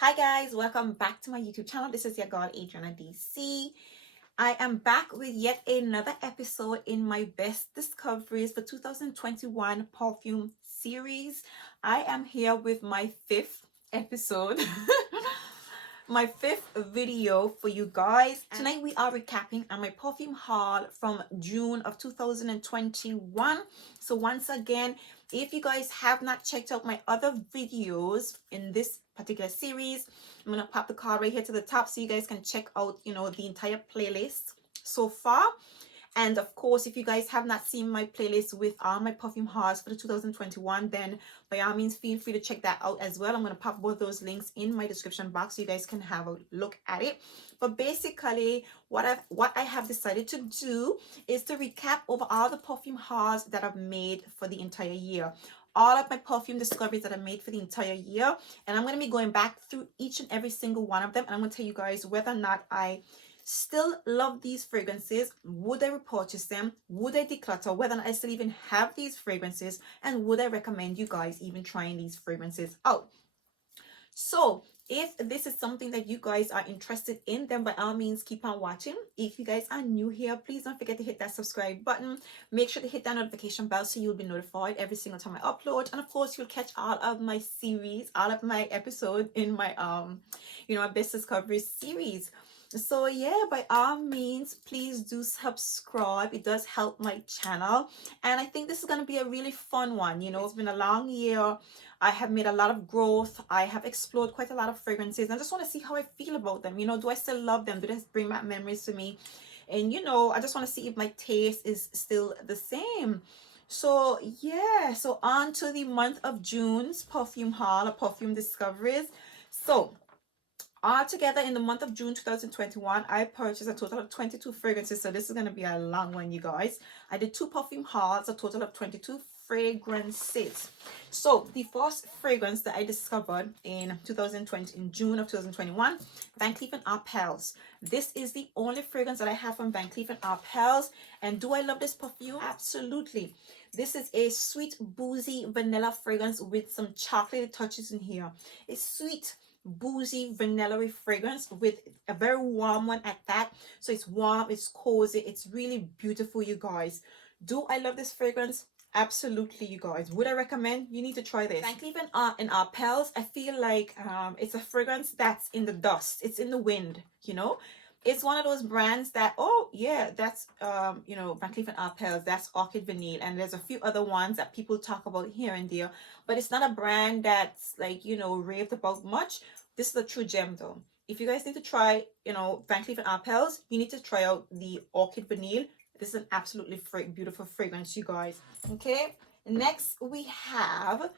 Hi guys, welcome back to my YouTube channel. This is your girl Adriana DC. I am back with yet another episode in my best discoveries for 2021 perfume series. I am here with my fifth episode. My fifth video for you guys. Tonight we are recapping on my perfume haul from June of 2021. So once again, if you guys have not checked out my other videos in this particular series, I'm gonna pop the card right here to the top so you guys can check out, the entire playlist so far. And of course, if you guys have not seen my playlist with all my perfume hauls for the 2021, then by all means feel free to check that out as well. I'm going to pop both those links in my description box so you guys can have a look at it. But basically what I have decided to do is to recap over all the perfume hauls that I've made for the entire year, all of my perfume discoveries that I made for the entire year. And I'm going to be going back through each and every single one of them, and I'm going to tell you guys whether or not I still love these fragrances, would I repurchase them, would I declutter, whether or not I still even have these fragrances, and would I recommend you guys even trying these fragrances out. So if this is something that you guys are interested in, then by all means keep on watching. If you guys are new here, please don't forget to hit that subscribe button. Make sure to hit that notification bell so you'll be notified every single time I upload. And of course, you'll catch all of my series, all of my episodes in my my best discoveries series. So yeah, by all means, please do subscribe. It does help my channel, and I think this is going to be a really fun one. It's been a long year. I have made a lot of growth. I have explored quite a lot of fragrances. I just want to see how I feel about them. Do I still love them? Do they bring back memories to me? And I just want to see if my taste is still the same. So yeah, so on to the month of June's perfume haul or perfume discoveries. So altogether in the month of June 2021, I purchased a total of 22 fragrances. So this is going to be a long one, you guys. I did 2 perfume hauls, a total of 22 fragrances. So the first fragrance that I discovered in June of 2021, Van Cleef & Arpels. This is the only fragrance that I have from Van Cleef & Arpels. And do I love this perfume? Absolutely. This is a sweet, boozy vanilla fragrance with some chocolatey touches in here. It's sweet, boozy vanilla fragrance with a very warm one at that. So it's warm, it's cozy, it's really beautiful, you guys. Do I love this fragrance? Absolutely, you guys. Would I recommend? You need to try this. Van Cleef & Arpels, I feel like it's a fragrance that's in the dust, it's in the wind. It's one of those brands that, oh yeah, that's Van Cleef & Arpels, that's Orchid Vanille, and there's a few other ones that people talk about here and there, but it's not a brand that's like raved about much. This is a true gem though. If you guys need to try Van Cleef & Arpels, you need to try out the Orchid Vanille. This is an absolutely beautiful fragrance, you guys. Okay, next we have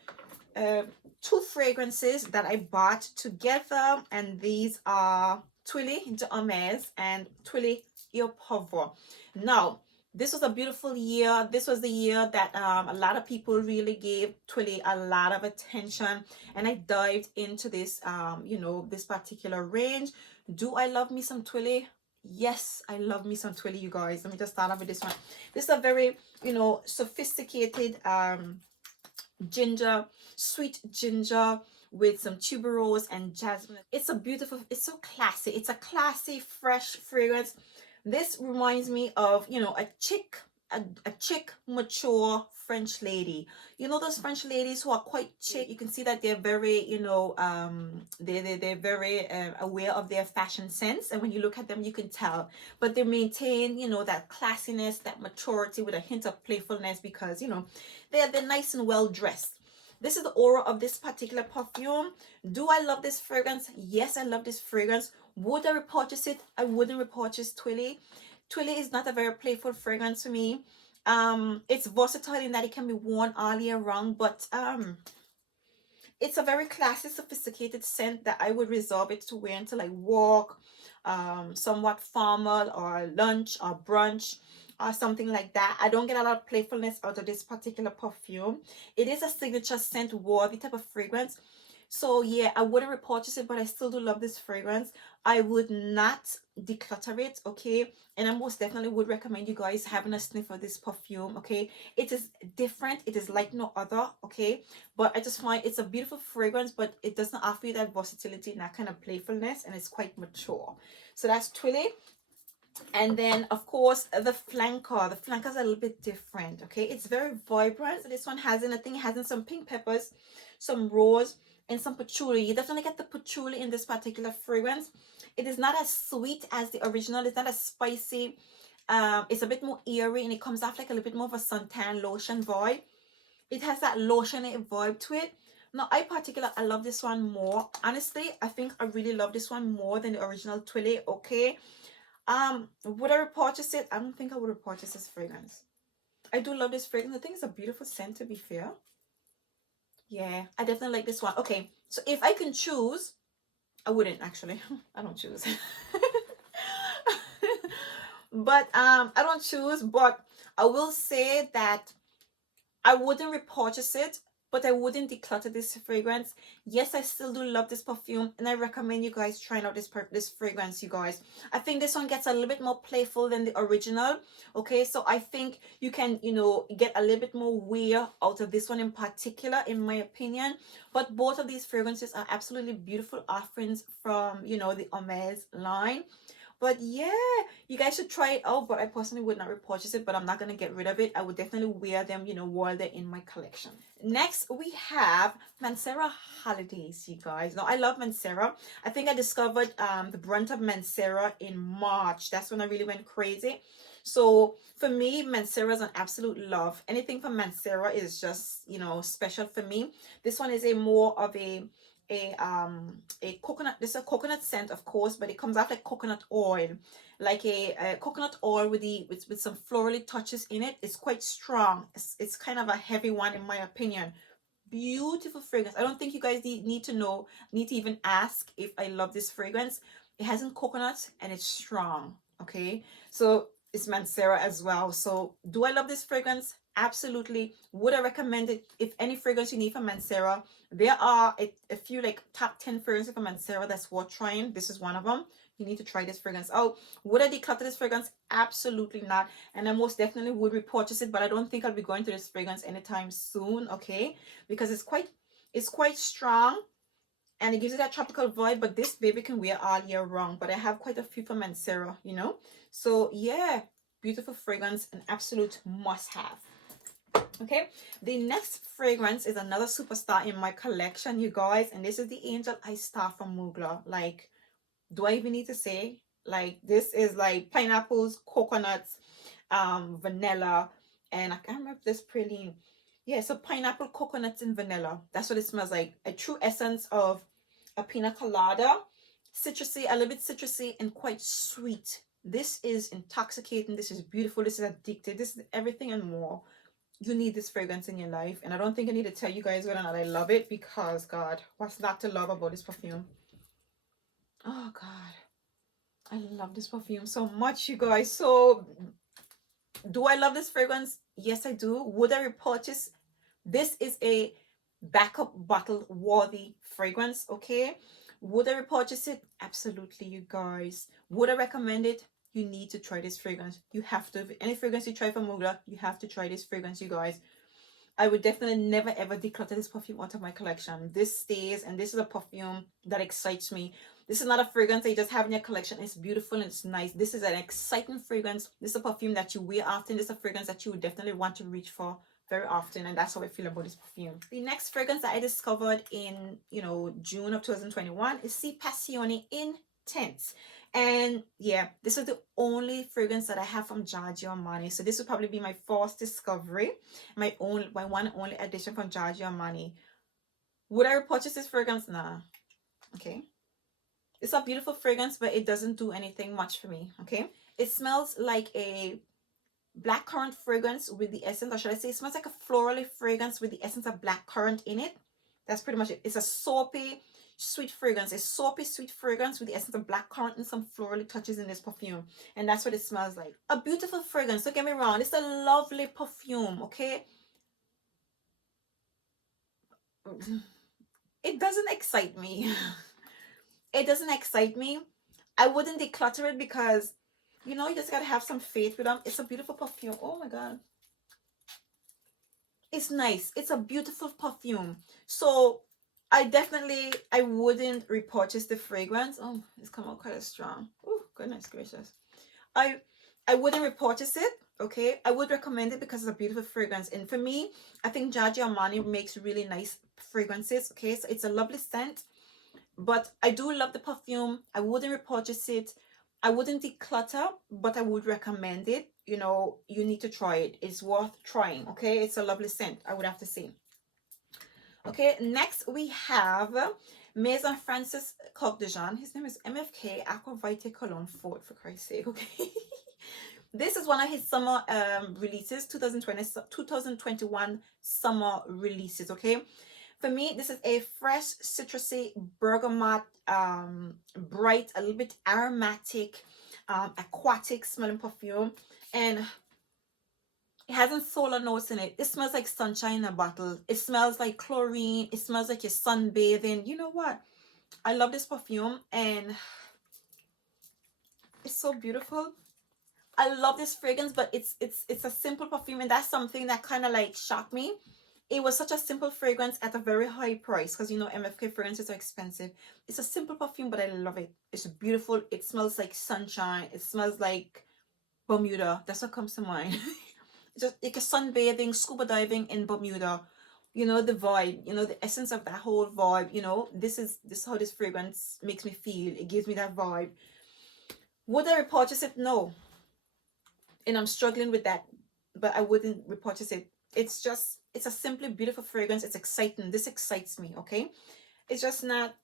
2 fragrances that I bought together, and these are TWILLY d'Hermès and TWILLY POIVRE. Now, this was a beautiful year. This was the year that a lot of people really gave TWILLY a lot of attention, and I dived into this this particular range. Do I love me some TWILLY? Yes, I love me some TWILLY, you guys. Let me just start off with this one. This is a very sophisticated ginger, sweet ginger with some tuberose and jasmine. It's so classy. It's a classy, fresh fragrance. This reminds me of a chick, mature French lady. Those French ladies who are quite chic. You can see that they're very they're very aware of their fashion sense, and when you look at them you can tell, but they maintain that classiness, that maturity with a hint of playfulness, because they're nice and well dressed. This is the aura of this particular perfume. Do I love this fragrance? Yes, I love this fragrance. Would I repurchase it? I wouldn't repurchase TWILLY. TWILLY is not a very playful fragrance for me. It's versatile in that it can be worn all year round, but it's a very classy, sophisticated scent that I would reserve it to wear until I walk, somewhat formal, or lunch or brunch, or something like that. I don't get a lot of playfulness out of this particular perfume. It is a signature scent worthy type of fragrance. So yeah, I wouldn't repurchase it, but I still do love this fragrance. I would not declutter it, okay? And I most definitely would recommend you guys having a sniff of this perfume, okay? It is different. It is like no other, okay? But I just find it's a beautiful fragrance, but it does not offer you that versatility and that kind of playfulness, and it's quite mature. So that's Twilly. And then of course the flanker. The flanker is a little bit different, okay? It's very vibrant. This one has in, I think it has in some pink peppers, some rose, and some patchouli. You definitely get the patchouli in this particular fragrance. It is not as sweet as the original. It's not as spicy. It's a bit more airy, and it comes off like a little bit more of a suntan lotion vibe. It has that lotiony vibe to it. Now I love this one more. Honestly, I think I really love this one more than the original Twilly, okay? Would I repurchase it? I don't think I would repurchase this fragrance. I do love this fragrance. I think it's a beautiful scent, to be fair. Yeah, I definitely like this one. Okay, so if I can choose, I wouldn't actually. I don't choose. But I don't choose, but I will say that I wouldn't repurchase it, but I wouldn't declutter this fragrance. Yes, I still do love this perfume, and I recommend you guys trying out this fragrance, you guys. I think this one gets a little bit more playful than the original, okay? So I think you can, you know, get a little bit more wear out of this one in particular, in my opinion. But both of these fragrances are absolutely beautiful offerings from, you know, the Hermes line. But yeah, you guys should try it out. But I personally would not repurchase it, but I'm not going to get rid of it. I would definitely wear them, you know, while they're in my collection. Next, we have Mancera Holidays, you guys. Now, I love Mancera. I think I discovered the brunt of Mancera in March. That's when I really went crazy. So for me, Mancera is an absolute love. Anything from Mancera is just, you know, special for me. This one is a more of a coconut. This is a coconut scent, of course, but it comes out like coconut oil, like a coconut oil with the with some florally touches in it. It's quite strong. It's kind of a heavy one, in my opinion. Beautiful fragrance. I don't think you guys need to even ask if I love this fragrance. It has in coconut and it's strong, okay? So it's Mancera as well. So do I love this fragrance? Absolutely. Would I recommend it? If any fragrance you need from Mancera, there are a few like top 10 fragrances from Mancera that's worth trying. This is one of them. You need to try this fragrance out. Would I declutter this fragrance? Absolutely not. And I most definitely would repurchase it, but I don't think I'll be going to this fragrance anytime soon, okay? Because it's quite strong and it gives you that tropical vibe, but this baby can wear all year round. But I have quite a few from Mancera, you know? So yeah, beautiful fragrance, an absolute must-have. Okay, the next fragrance is another superstar in my collection, you guys, and this is the Angel Eye Star from Mugler. Like, do I even need to say? Like, this is like pineapples, coconuts, vanilla, and I can't remember if this praline. Yeah, so pineapple, coconuts, and vanilla. That's what it smells like. A true essence of a pina colada. Citrusy, a little bit citrusy, and quite sweet. This is intoxicating. This is beautiful. This is addictive. This is everything and more. You need this fragrance in your life, and I don't think I need to tell you guys whether or not I love it, because God, what's not to love about this perfume? Oh God, I love this perfume so much, you guys. So do I love this fragrance? Yes, I do. Would I repurchase? This is a backup bottle worthy fragrance, okay? Would I repurchase it? Absolutely, you guys. Would I recommend it? You need to try this fragrance. You have to. Any fragrance you try from Mugler, you have to try this fragrance, you guys. I would definitely never ever declutter this perfume out of my collection. This stays, and this is a perfume that excites me. This is not a fragrance that you just have in your collection. It's beautiful and it's nice. This is an exciting fragrance. This is a perfume that you wear often. This is a fragrance that you would definitely want to reach for very often, and that's how I feel about this perfume. The next fragrance that I discovered in, you know, June of 2021 is the Passione Intense. And yeah, this is the only fragrance that I have from Giorgio Armani. So this would probably be my first discovery, my one and only addition from Giorgio Armani. Would I repurchase this fragrance? Nah. Okay. It's a beautiful fragrance, but it doesn't do anything much for me. Okay. It smells like a blackcurrant fragrance with the essence, or should I say, it smells like a florally fragrance with the essence of blackcurrant in it. That's pretty much it. It's a soapy, sweet fragrance. A soapy, sweet fragrance with the essence of blackcurrant and some florally touches in this perfume. And that's what it smells like. A beautiful fragrance. Don't get me wrong. It's a lovely perfume, okay? it doesn't excite me. It doesn't excite me. I wouldn't declutter it because, you know, you just gotta have some faith with them. It's a beautiful perfume. Oh my god, it's nice. It's a beautiful perfume. So I wouldn't repurchase the fragrance. Oh, it's come out quite strong. Oh goodness gracious. I I wouldn't repurchase it. Okay, I would recommend it because it's a beautiful fragrance, and for me, I think Giorgio Armani makes really nice fragrances. Okay, so it's a lovely scent, but I do love the perfume. I wouldn't repurchase it. I wouldn't declutter, but I would recommend it. You know, you need to try it. It's worth trying. Okay, it's a lovely scent, I would have to say. Okay, next we have Maison Francis Coq de Jean. His name is MFK Aqua Vitae Cologne Forte, for Christ's sake. Okay. This is one of his summer releases, 2021 summer releases. Okay, for me, this is a fresh citrusy bergamot, bright, a little bit aromatic, aquatic smelling perfume, and it hasn't solar notes in it. It smells like sunshine in a bottle. It smells like chlorine. It smells like you're sunbathing. You know what? I love this perfume, and it's so beautiful. I love this fragrance, but it's a simple perfume, and that's something that kind of like shocked me. It was such a simple fragrance at a very high price, because you know MFK fragrances are expensive. It's a simple perfume, but I love it. It's beautiful. It smells like sunshine. It smells like Bermuda. That's what comes to mind. Just like a sunbathing, scuba diving in Bermuda. You know, the vibe, you know, the essence of that whole vibe. You know, this is how this fragrance makes me feel. It gives me that vibe. Would I repurchase it? No. And I'm struggling with that, but I wouldn't repurchase it. It's a simply beautiful fragrance. It's exciting. This excites me. Okay, it's just not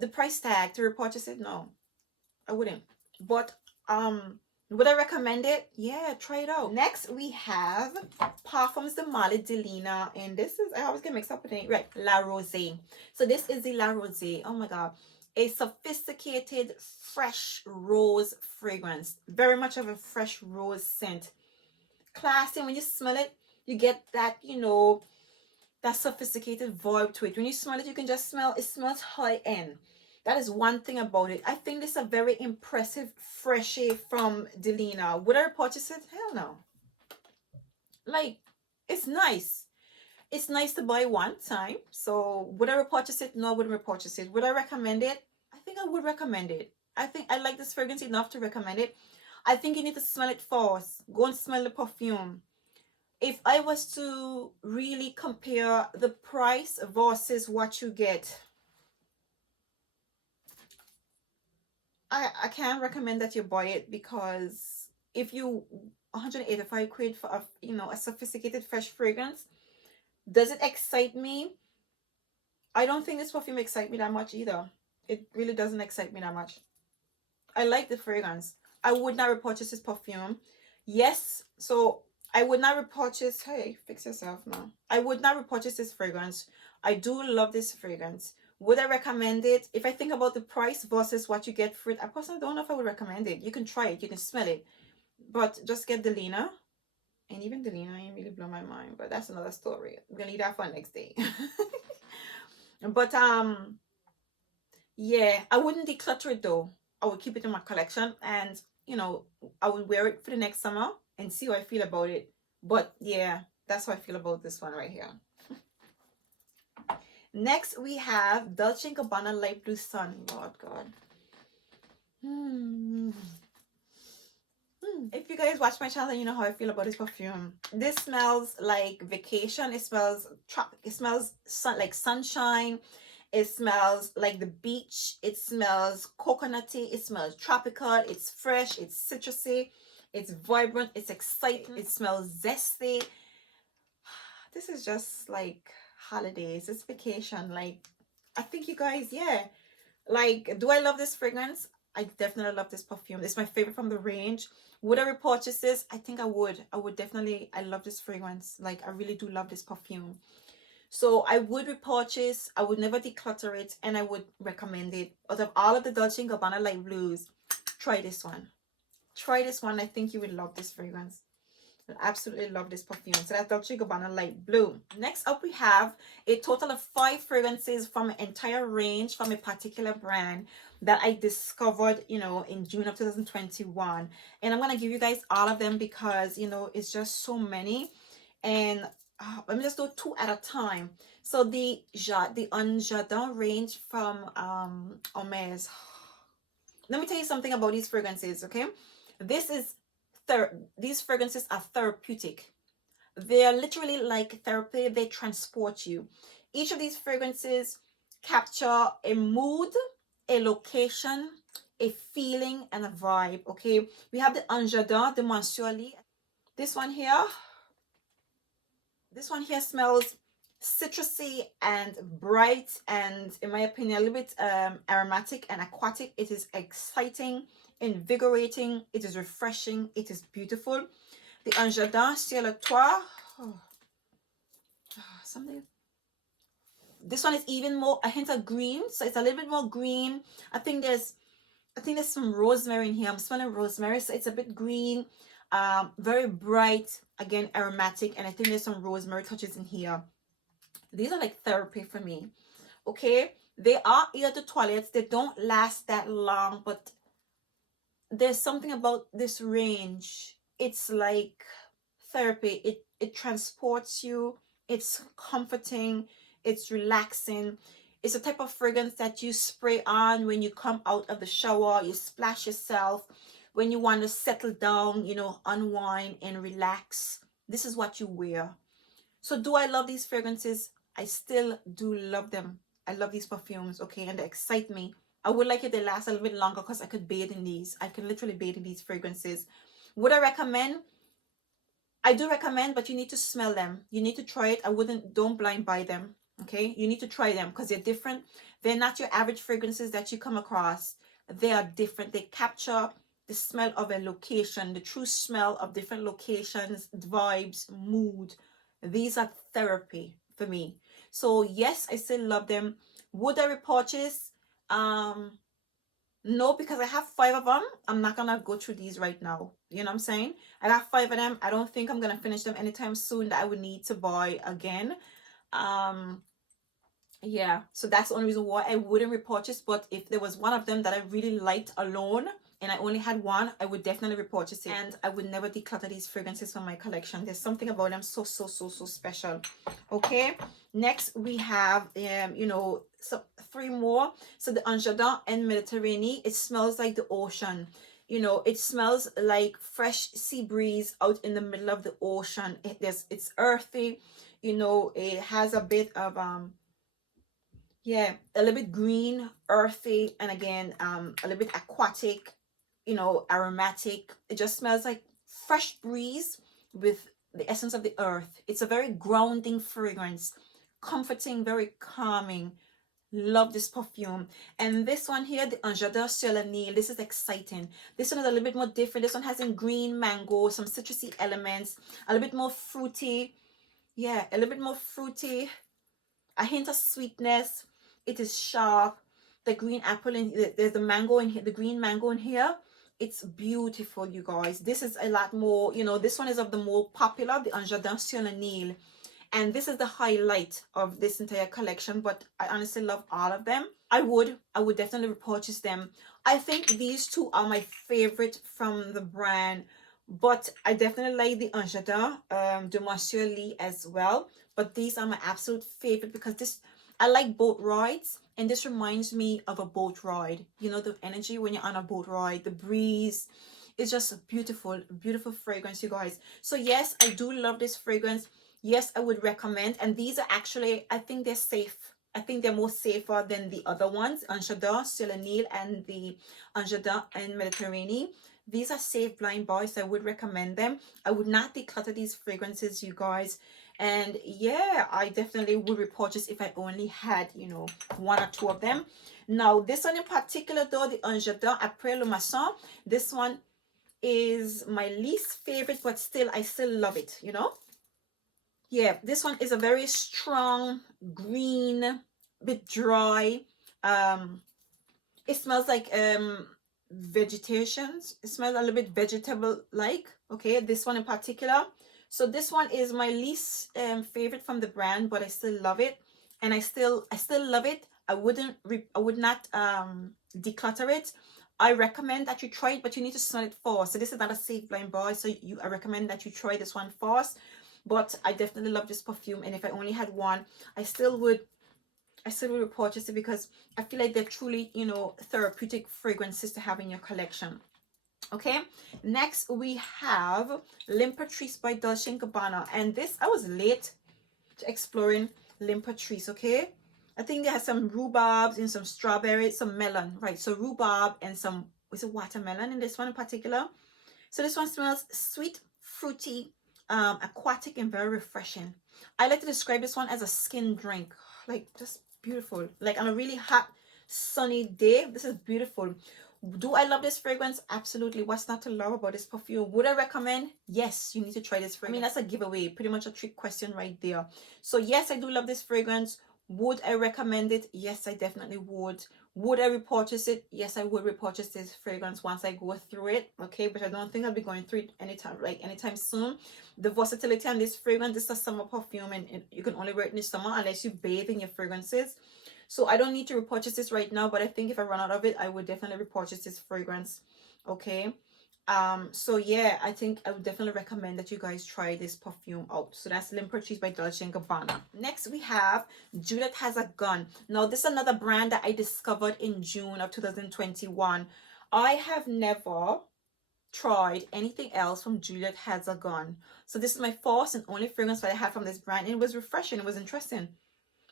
the price tag to repurchase it. No, I wouldn't. But would I recommend it? Yeah, try it out. Next we have Parfums de Mali DELINA, and this is, I always get mixed up with it, right? La Rosee. So this is the La Rosee. Oh my god, a sophisticated fresh rose fragrance, very much of a fresh rose scent. Classy. When you smell it, you get that, you know, that sophisticated vibe to it. When you smell it, you can just smell, it smells high end. That is one thing about it. I think this is a very impressive freshie from DELINA. Would I repurchase it? Hell no. Like, it's nice. It's nice to buy one time. So would I repurchase it? No, I wouldn't repurchase it. Would I recommend it? I think I would recommend it. I think I like this fragrance enough to recommend it. I think you need to smell it first. Go and smell the perfume. If I was to really compare the price versus what you get, I can't recommend that you buy it, because if you 185 quid for a, you know, a sophisticated fresh fragrance, does it excite me? I don't think this perfume excites me that much either. It really doesn't excite me that much. I like the fragrance. I would not repurchase this perfume. Yes, so I would not repurchase. Hey, fix yourself now. I would not repurchase this fragrance. I do love this fragrance. Would I recommend it? If I think about the price versus what you get for it, I personally don't know if I would recommend it. You can try it, you can smell it, but just get DELINA. And even DELINA ain't really blow my mind, but that's another story. I'm gonna leave that for next day. But yeah, I wouldn't declutter it though. I would keep it in my collection, and you know, I would wear it for the next summer and see how I feel about it. But yeah, that's how I feel about this one right here. Next we have Dolce & Gabbana Light Blue Sun. Lord God. If you guys watch my channel, you know how I feel about this perfume. This smells like vacation. It smells like sunshine. It smells like the beach. It smells coconutty. It smells tropical. It's fresh. It's citrusy. It's vibrant. It's exciting. It smells zesty. This is just like holidays. It's vacation. Like, I think you guys, yeah. Like, do I love this fragrance? I definitely love this perfume. It's my favorite from the range. Would I repurchase this? I think I would. I would definitely. I love this fragrance. Like, I really do love this perfume. So I would repurchase. I would never declutter it, and I would recommend it. Out of all of the Dolce & Gabbana Light Blues, try this one. Try this one. I think you would love this fragrance. I absolutely love this perfume. So that's Dolce & Gabbana Light Blue. Next up, we have a total of 5 fragrances from an entire range from a particular brand that I discovered, you know, in June of 2021. And I'm going to give you guys all of them because, you know, it's just so many. And let me just do 2 at a time. So the Jardin range from Hermes. Let me tell you something about these fragrances, okay? This is these fragrances are therapeutic. They are literally like therapy. They transport you. Each of these fragrances capture a mood, a location, a feeling, and a vibe, okay? We have the Jardin de Monsieur. This one here smells citrusy and bright, and in my opinion a little bit aromatic and aquatic. It is exciting, invigorating, it is refreshing, it is beautiful. The Jardin sur le toit. Something. This one is even more a hint of green, so it's a little bit more green. I think there's some rosemary in here. I'm smelling rosemary, so it's a bit green, very bright, again aromatic, and I think there's some rosemary touches in here. These are like therapy for me, okay? They are eau de toilette. They don't last that long, but there's something about this range. It's like therapy. It transports you. It's comforting. It's relaxing. It's a type of fragrance that you spray on when you come out of the shower. You splash yourself when you want to settle down, you know, unwind and relax. This is what you wear. So do I love these fragrances? I still do love them. I love these perfumes, okay, and they excite me. I would like it to last a little bit longer because I could bathe in these. I can literally bathe in these fragrances. Would I recommend? I do recommend, but you need to smell them. You need to try it. Don't blind buy them, okay? You need to try them because they're different. They're not your average fragrances that you come across. They are different. They capture the smell of a location, the true smell of different locations, vibes, mood. These are therapy for me. So yes, I still love them. Would I repurchase? No, because I have 5 of them. I'm not gonna go through these right now. You know what I'm saying? I got 5 of them. I don't think I'm gonna finish them anytime soon that I would need to buy again. Yeah, so that's the only reason why I wouldn't repurchase. But if there was one of them that I really liked alone and I only had one, I would definitely repurchase it, and I would never declutter these fragrances from my collection. There's something about them so special. Okay, next we have you know, so 3 more. So the Jardin and Mediterranean, it smells like the ocean. You know, it smells like fresh sea breeze out in the middle of the ocean. It's earthy, you know, it has a bit of yeah, a little bit green, earthy, and again a little bit aquatic, you know, aromatic. It just smells like fresh breeze with the essence of the earth. It's a very grounding fragrance, comforting, very calming. Love this perfume. And this one here, the Jardin sur le Nil, this is exciting. This one is a little bit more different. This one has in green mango, some citrusy elements, a little bit more fruity. Yeah, a little bit more fruity, a hint of sweetness. It is sharp. The green apple, and there's the mango in here, the green mango in here. It's beautiful, you guys. This is a lot more, you know, this one is of the more popular, the Jardin sur le Nil. And this is the highlight of this entire collection, but I honestly love all of them. I would definitely repurchase them. I think these 2 are my favorite from the brand, but I definitely like the Jardin de Monsieur Lee as well. But these are my absolute favorite because I like boat rides, and this reminds me of a boat ride. You know, the energy when you're on a boat ride, the breeze. It's just a beautiful, beautiful fragrance, you guys. So yes, I do love this fragrance. Yes, I would recommend. And these are actually, I think they're safe. I think they're more safer than the other ones, Jardin sur le Nil and the Jardin and Mediterranean. These are safe blind buys, so I would recommend them. I would not declutter these fragrances, you guys. And yeah, I definitely would repurchase if I only had, you know, 1 or 2 of them. Now, this one in particular, though, the Jardin Après le MOUSSON, this one is my least favorite, but still, I still love it, you know. Yeah, this one is a very strong green, bit dry. It smells like vegetations. It smells a little bit vegetable like. Okay, this one in particular. So this one is my least favorite from the brand, but I still love it, and I still love it. I would not declutter it. I recommend that you try it, but you need to smell it first. So this is not a safe blind buy, so I recommend that you try this one first. But I definitely love this perfume, and if I only had one, I still would repurchase it, because I feel like they're truly, you know, therapeutic fragrances to have in your collection. Okay, next we have L'Imperatrice by Dolce & Gabbana, and this, I was late to exploring L'Imperatrice. Okay, I think they have some rhubarbs and some strawberries, some melon, right? So rhubarb and some, was it watermelon in this one in particular? So this one smells sweet, fruity, aquatic, and very refreshing. I like to describe this one as a skin drink, like just beautiful. Like on a really hot, sunny day, this is beautiful. Do I love this fragrance? Absolutely. What's not to love about this perfume? Would I recommend? Yes, you need to try this fragrance. I mean, that's a giveaway, pretty much a trick question right there. So yes, I do love this fragrance. Would I recommend it? Yes, I definitely would. Would I repurchase it? Yes, I would repurchase this fragrance once I go through it. Okay, but I don't think I'll be going through it anytime soon. The versatility on this fragrance, this is a summer perfume, and you can only wear it in the summer unless you bathe in your fragrances. So I don't need to repurchase this right now, but I think if I run out of it, I would definitely repurchase this fragrance. Okay. So yeah, I think I would definitely recommend that you guys try this perfume out. So that's L'Imperatrice by Dolce & Gabbana. Next we have Juliet Has a Gun. Now this is another brand that I discovered in June of 2021. I have never tried anything else from Juliet Has a Gun. So this is my first and only fragrance that I had from this brand, and it was refreshing. It was interesting.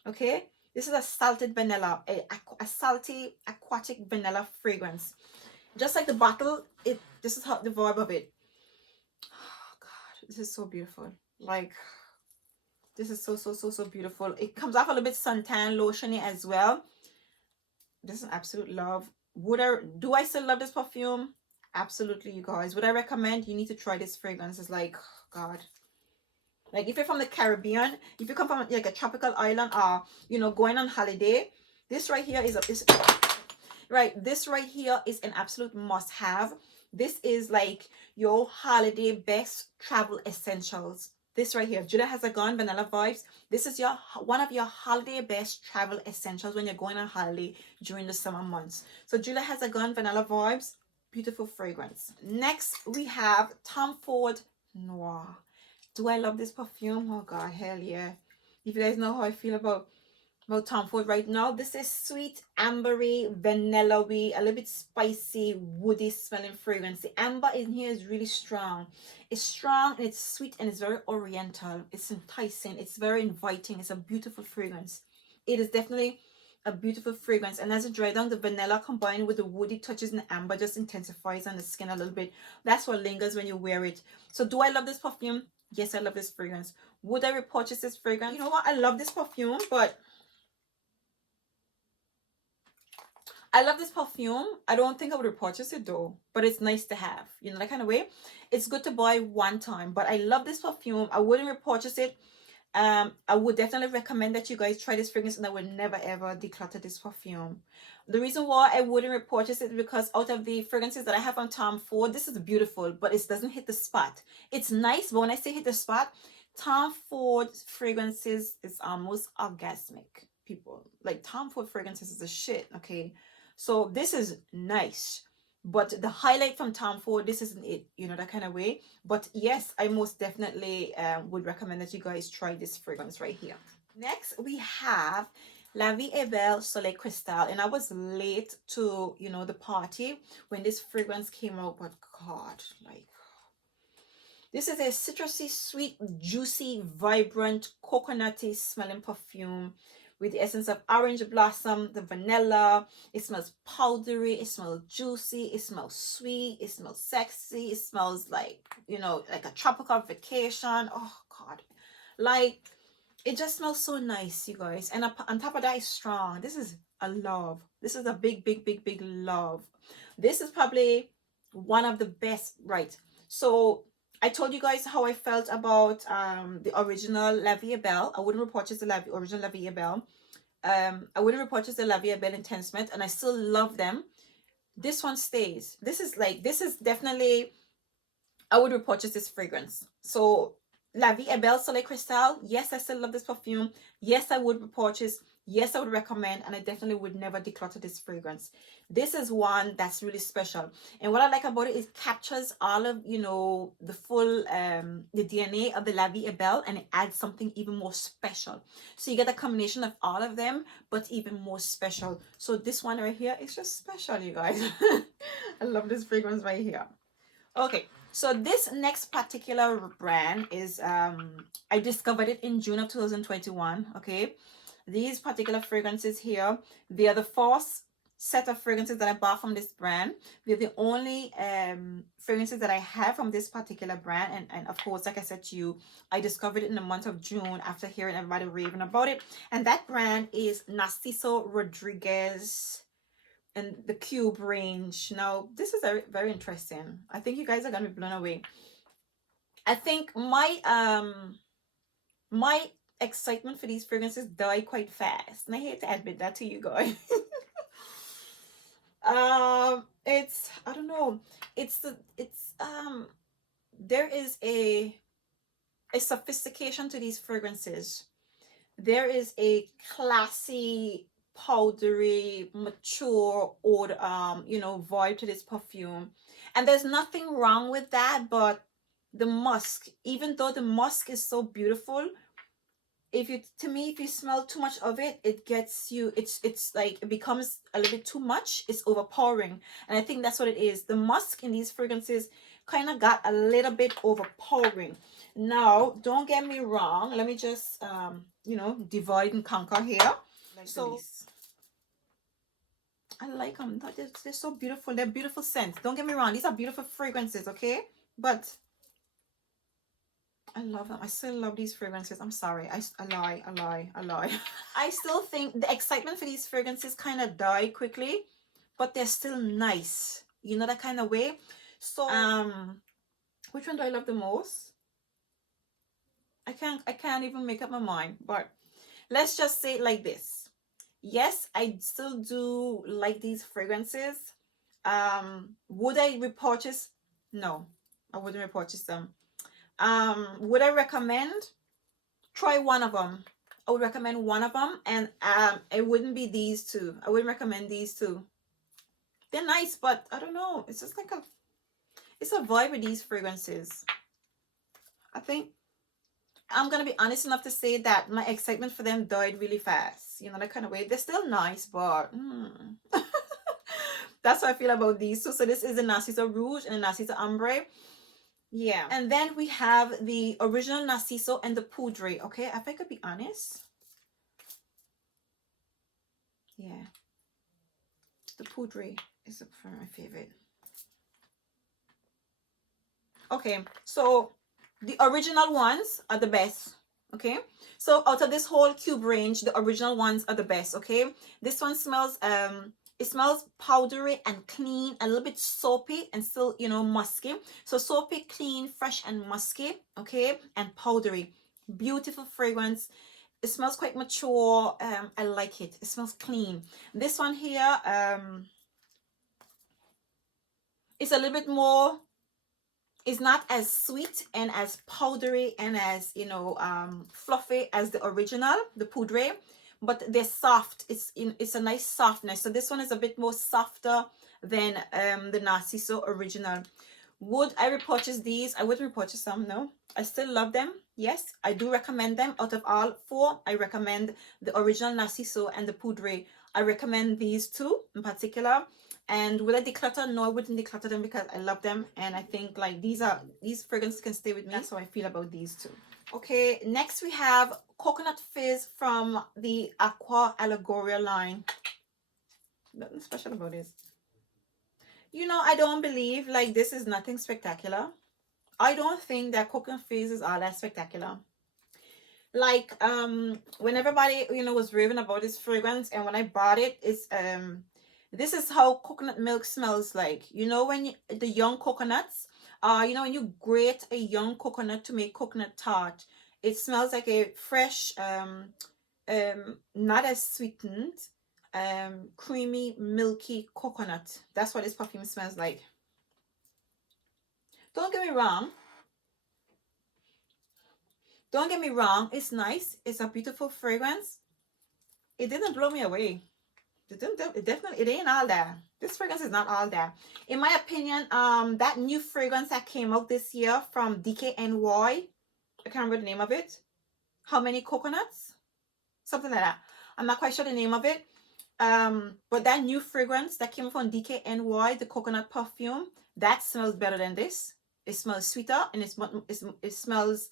Okay, this is a salted vanilla, a salty aquatic vanilla fragrance. Just like the bottle, this is how the vibe of it. Oh god, this is so beautiful. Like, this is so beautiful. It comes off a little bit suntan lotiony as well. This is an absolute love. Do I still love this perfume? Absolutely, you guys. Would I recommend? You need to try this fragrance. It's like, god, like if you're from the Caribbean, if you come from like a tropical island, or you know, going on holiday, this right here is this right here is an absolute must-have. This is like your holiday best travel essentials. This right here, Juliet Has a Gun, Vanilla Vibes. This is one of your holiday best travel essentials when you're going on holiday during the summer months. So Juliet Has a Gun, Vanilla Vibes, beautiful fragrance. Next we have Tom Ford Noir. Do I love this perfume? Oh god, hell yeah. If you guys know how I feel about Tom Ford right now, this is sweet, ambery, vanilla-y, a little bit spicy, woody smelling fragrance. The amber in here is really strong. It's strong and it's sweet and it's very oriental. It's enticing. It's very inviting. It's a beautiful fragrance. It is definitely a beautiful fragrance, and as it dries down, the vanilla combined with the woody touches in the amber just intensifies on the skin a little bit. That's what lingers when you wear it. So do I love this perfume? Yes, I love this fragrance. Would I repurchase this fragrance? You know what? I love this perfume, but I love this perfume. I don't think I would repurchase it though, but it's nice to have, you know, that kind of way. It's good to buy one time, but I love this perfume. I wouldn't repurchase it. I would definitely recommend that you guys try this fragrance, and I would never ever declutter this perfume. The reason why I wouldn't repurchase it is because out of the fragrances that I have on Tom Ford, this is beautiful, but it doesn't hit the spot. It's nice, but when I say hit the spot, Tom Ford fragrances is almost orgasmic, people. Like Tom Ford fragrances is a shit, okay? So this is nice, but the highlight from Tom Ford, this isn't it, you know, that kind of way. But yes, I most definitely would recommend that you guys try this fragrance right here. Next we have La Vie est Belle Soleil Cristal, and I was late to, you know, the party when this fragrance came out, but god, like, this is a citrusy, sweet, juicy, vibrant, coconutty smelling perfume with the essence of orange blossom, the vanilla. It smells powdery, it smells juicy, it smells sweet, it smells sexy, it smells like, you know, like a tropical vacation. Oh god, like, it just smells so nice, you guys. And on top of that, it's strong. This is a love. This is a big love. This is probably one of the best, right? So I told you guys how I felt about the original La Vie est Belle. I wouldn't repurchase the original La Vie est Belle. I wouldn't repurchase the La Vie est Belle Intensement, and I still love them. This one stays. This is definitely, I would repurchase this fragrance. So La Vie Est Belle Soleil Cristal, yes, I still love this perfume. Yes, I would repurchase. Yes, I would recommend, and I definitely would never declutter this fragrance. This is one that's really special. And what I like about it is it captures all of, you know, the full the DNA of the La Vie Est Belle, and it adds something even more special. So you get a combination of all of them, but even more special. So this one right here is just special, you guys. I love this fragrance right here. Okay, so this next particular brand is I discovered it in June of 2021. Okay, these particular fragrances here, they are the first set of fragrances that I bought from this brand. They're the only fragrances that I have from this particular brand, and of course, like I said to you, I discovered it in the month of June after hearing everybody raving about it. And that brand is Narciso Rodriguez and the Cube range. Now this is very, very interesting. I think you guys are gonna be blown away. I think my excitement for these fragrances died quite fast, and I hate to admit that to you guys. It's, I don't know, there is a sophistication to these fragrances. There is a classy, powdery, mature oud you know, vibe to this perfume, and there's nothing wrong with that. But the musk, even though the musk is so beautiful, if you, to me, if you smell too much of it, it gets you, it's like, it becomes a little bit too much. It's overpowering, and I think that's what it is. The musk in these fragrances kind of got a little bit overpowering. Now don't get me wrong, let me just you know, divide and conquer here. So I like them. They're so beautiful. They're beautiful scents. Don't get me wrong, these are beautiful fragrances, okay? But I love them. I still love these fragrances. I'm sorry. I lie. I still think the excitement for these fragrances kind of died quickly, but they're still nice. You know, that kind of way. So, which one do I love the most? I can't even make up my mind. But let's just say it like this. Yes, I still do like these fragrances. Would I repurchase? No, I wouldn't repurchase them. Would I recommend? Try one of them. I would recommend one of them, and it wouldn't be these two. I wouldn't recommend these two. They're nice, but I don't know. It's just like it's a vibe with these fragrances. I think I'm gonna be honest enough to say that my excitement for them died really fast. You know, that kind of way. They're still nice, but that's how I feel about these two. So this is the Narciso Rouge and the Narciso Ambre. Yeah. And then we have the original Narciso and the Poudre. Okay, if I could be honest. Yeah. The Poudre is my favorite. Okay, so the original ones are the best. Okay, so out of this whole cube range, the original ones are the best. Okay, this one smells it smells powdery and clean, a little bit soapy and still, you know, musky. So soapy, clean, fresh and musky. Okay, and powdery. Beautiful fragrance. It smells quite mature. I like it. It smells clean. This one here is a little bit more, it's not as sweet and as powdery and as, you know, fluffy as the original, the Poudre, but they're soft. It's a nice softness. So this one is a bit more softer than the Narciso original. Would I repurchase these? I wouldn't repurchase them, no. I still love them. Yes, I do recommend them. Out of all four, I recommend the original Narciso and the Poudre. I recommend these two in particular. And would I declutter? No, I wouldn't declutter them because I love them, and I think like these fragrances can stay with me. That's how I feel about these two. Okay, next we have Coconut Fizz from the Aqua Allegoria line. Nothing special about this. You know, I don't believe, like, this is nothing spectacular. I don't think that Coconut Fizz is all that spectacular. Like, when everybody, you know, was raving about this fragrance, and when I bought it, it's this is how coconut milk smells like. You know, when the young coconuts, you know, when you grate a young coconut to make coconut tart, it smells like a fresh, not as sweetened, creamy, milky coconut. That's what this perfume smells like. Don't get me wrong. Don't get me wrong. It's nice. It's a beautiful fragrance. It didn't blow me away. It ain't all there. This fragrance is not all there. In my opinion, that new fragrance that came out this year from DKNY, I can't remember the name of it. How Many Coconuts? Something like that. I'm not quite sure the name of it. But that new fragrance that came from DKNY, the coconut perfume, that smells better than this. It smells sweeter, and it smells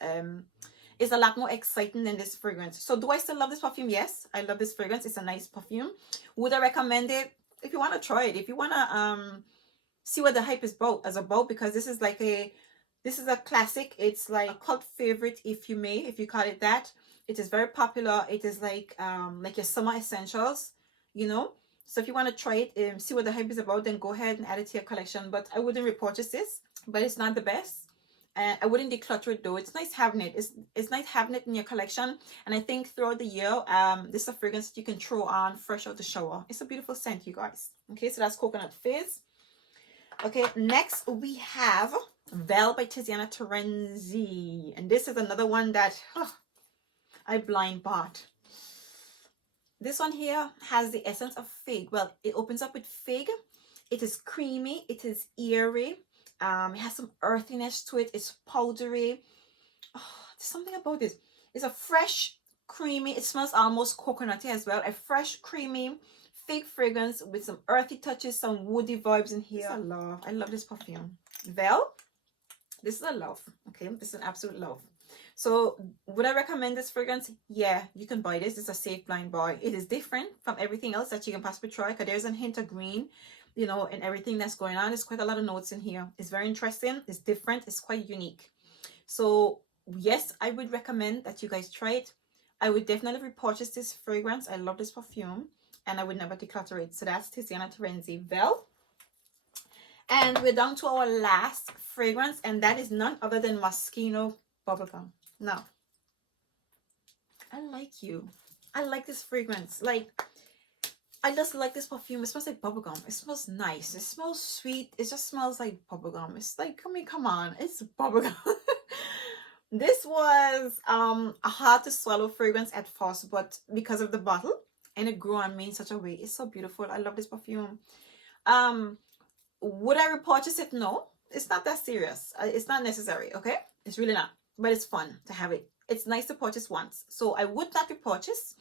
it's a lot more exciting than this fragrance. So do I still love this perfume? Yes, I love this fragrance. It's a nice perfume. Would I recommend it? If you want to try it, if you want to see what the hype is about, because this is like this is a classic. It's like a cult favorite, if you may, if you call it that. It is very popular. It is like your summer essentials, you know. So if you want to try it, see what the hype is about, then go ahead and add it to your collection. But I wouldn't repurchase this, but it's not the best. And I wouldn't declutter it though. It's nice having it. It's nice having it in your collection. And I think throughout the year, this is a fragrance that you can throw on fresh out the shower. It's a beautiful scent, you guys. Okay, so that's Coconut Fizz. Okay, next we have VANILLE by Tiziana Terenzi. And this is another one that I blind bought. This one here has the essence of fig. Well, it opens up with fig. It is creamy. It is airy. It has some earthiness to it. It's powdery. Oh, there's something about this. It's a fresh, creamy, it smells almost coconutty as well. A fresh, creamy fig fragrance with some earthy touches, some woody vibes in here. I love this perfume. VANILLE, this is a love. Okay, this is an absolute love. So would I recommend this fragrance? Yeah, you can buy this. It's a safe blind buy. It is different from everything else that you can possibly try, because there's a hint of green, you know, and everything that's going on. There's quite a lot of notes in here. It's very interesting. It's different. It's quite unique. So yes, I would recommend that you guys try it. I would definitely repurchase this fragrance. I love this perfume, and I would never declutter it. So that's Tiziana Terenzi, VANILLE. And we're down to our last fragrance, and that is none other than Moschino Bubblegum. Now, I like you. I like this fragrance. Like, I just like this perfume. It smells like bubblegum. It smells nice. It smells sweet. It just smells like bubblegum. It's like, I mean, come on. It's bubblegum. This was a hard to swallow fragrance at first, but because of the bottle, and it grew on me in such a way. It's so beautiful. I love this perfume. Would I repurchase it? No. It's not that serious. It's not necessary, okay? It's really not. But it's fun to have it. It's nice to purchase once. So I would not repurchase.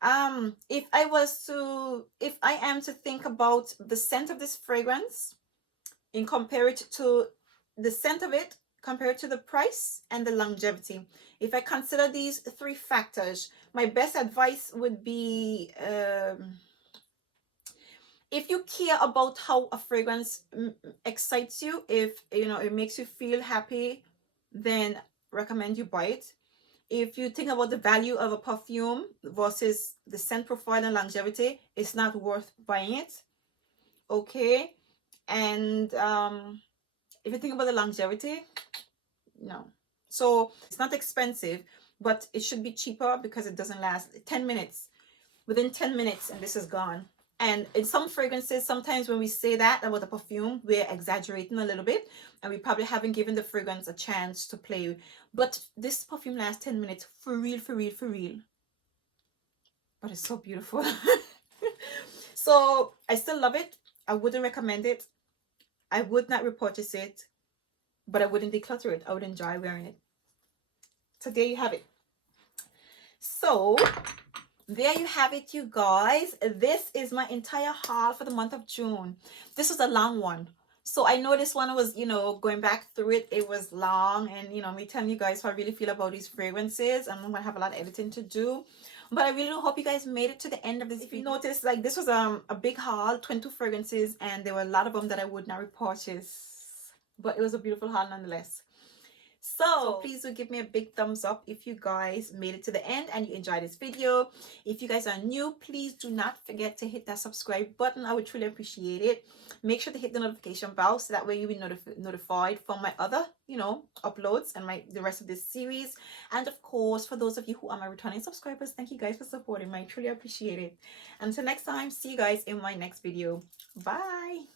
If I am to think about the scent of this fragrance and compare it to the scent of it, compared to the price and the longevity, if I consider these three factors, my best advice would be, if you care about how a fragrance excites you, if you know it makes you feel happy, then recommend you buy it. If you think about the value of a perfume versus the scent profile and longevity, it's not worth buying it. Okay. And if you think about the longevity, no. So it's not expensive, but it should be cheaper because it doesn't last 10 minutes. Within 10 minutes, and this is gone. And in some fragrances, sometimes when we say that about a perfume, we're exaggerating a little bit, and we probably haven't given the fragrance a chance to play. But this perfume lasts 10 minutes for real, for real, for real. But it's so beautiful. So I still love it. I wouldn't recommend it. I would not repurchase it, but I wouldn't declutter it. I would enjoy wearing it. So there you have it. So there you have it, you guys. This is my entire haul for the month of June. This was a long one. So I know this one was, you know, going back through it, it was long. And, you know, me telling you guys how I really feel about these fragrances. I'm going to have a lot of editing to do. But I really hope you guys made it to the end of this. If you noticed, like, this was a big haul, 22 fragrances. And there were a lot of them that I would not repurchase. But it was a beautiful haul nonetheless. So please do give me a big thumbs up if you guys made it to the end and you enjoyed this video. If you guys are new, please do not forget to hit that subscribe button. I would truly appreciate it. Make sure to hit the notification bell so that way you'll be notified from my other, uploads and the rest of this series. And of course, for those of you who are my returning subscribers, thank you guys for supporting me. I truly appreciate it. Until next time, see you guys in my next video. Bye.